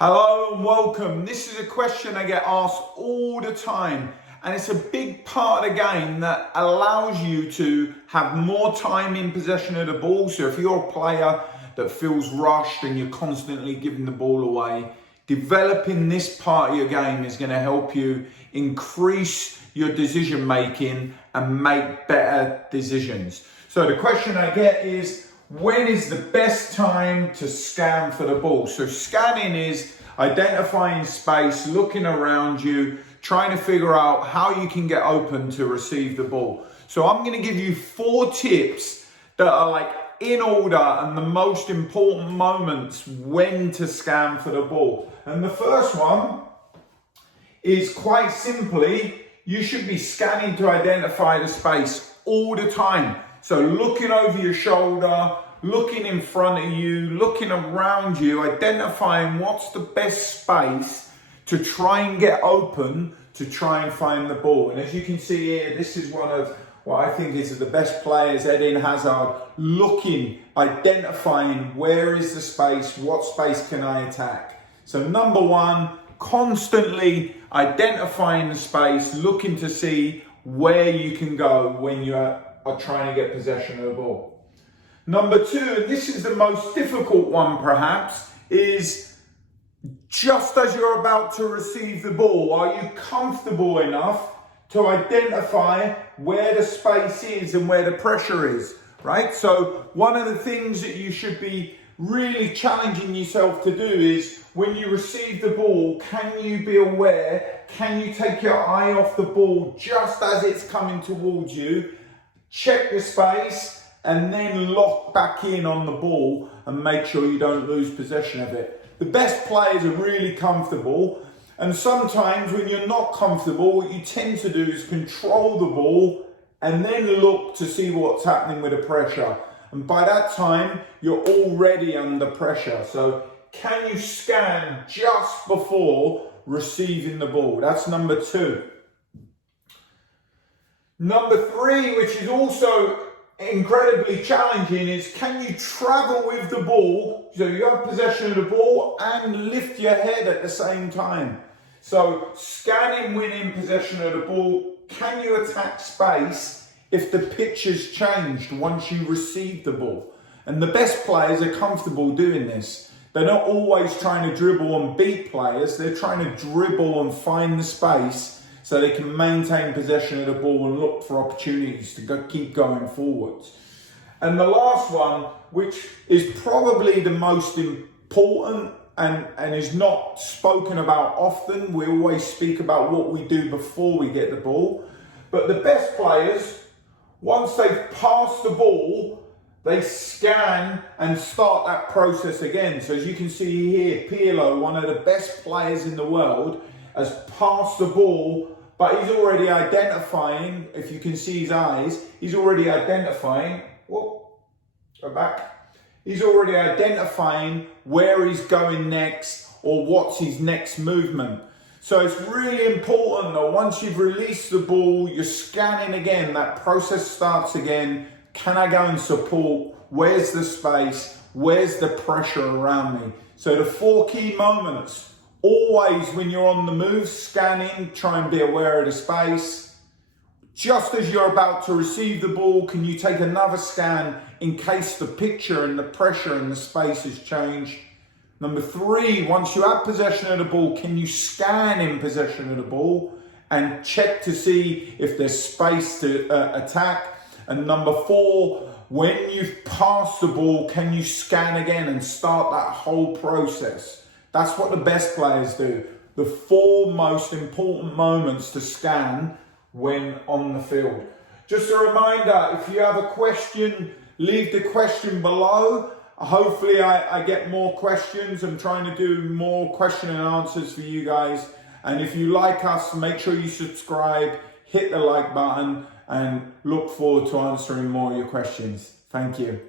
Hello and welcome. This is a question I get asked all the time, and it's a big part of the game that allows you to have more time in possession of the ball. So if you're a player that feels rushed and you're constantly giving the ball away, developing this part of your game is going to help you increase your decision making and make better decisions. So the question I get is, when is the best time to scan for the ball? So scanning is identifying space, looking around you, trying to figure out how you can get open to receive the ball. So I'm going to give you 4 tips that are like in order and the most important moments when to scan for the ball. And the first one is quite simply, you should be scanning to identify the space all the time. So looking over your shoulder, looking in front of you, looking around you, identifying what's the best space to try and get open to try and find the ball. And as you can see here, this is one of what I think is the best players, Eden Hazard, looking, identifying where is the space, what space can I attack. So number 1, constantly identifying the space, looking to see where you can go when you are trying to get possession of the ball. Number 2, and this is the most difficult one perhaps, is just as you're about to receive the ball, are you comfortable enough to identify where the space is and where the pressure is, right? So one of the things that you should be really challenging yourself to do is, when you receive the ball, can you be aware, can you take your eye off the ball just as it's coming towards you, check the space, and then lock back in on the ball and make sure you don't lose possession of it. The best players are really comfortable, and sometimes when you're not comfortable, what you tend to do is control the ball and then look to see what's happening with the pressure. And by that time, you're already under pressure. So can you scan just before receiving the ball? That's number 2. Number 3, which is also incredibly challenging, is can you travel with the ball, so you have possession of the ball and lift your head at the same time. So scanning when in possession of the ball, can you attack space if the pitch has changed once you receive the ball? And the best players are comfortable doing this. They're not always trying to dribble and beat players, they're trying to dribble and find the space so they can maintain possession of the ball and look for opportunities to keep going forwards. And the last one, which is probably the most important and is not spoken about often, we always speak about what we do before we get the ball, but the best players, once they've passed the ball, they scan and start that process again. So as you can see here, Pirlo, one of the best players in the world, has passed the ball, but he's already identifying, if you can see his eyes, he's already identifying, go back. He's already identifying where he's going next or what's his next movement. So it's really important that once you've released the ball, you're scanning again, that process starts again. Can I go and support? Where's the space? Where's the pressure around me? So the 4 key moments: always when you're on the move, scanning, try and be aware of the space. Just as you're about to receive the ball, can you take another scan in case the picture and the pressure and the space has changed? Number 3, once you have possession of the ball, can you scan in possession of the ball and check to see if there's space to attack? And number 4, when you've passed the ball, can you scan again and start that whole process? That's what the best players do. The 4 most important moments to scan when on the field. Just a reminder, if you have a question, leave the question below. Hopefully I get more questions. I'm trying to do more question and answers for you guys. And if you like us, make sure you subscribe, hit the like button, and look forward to answering more of your questions. Thank you.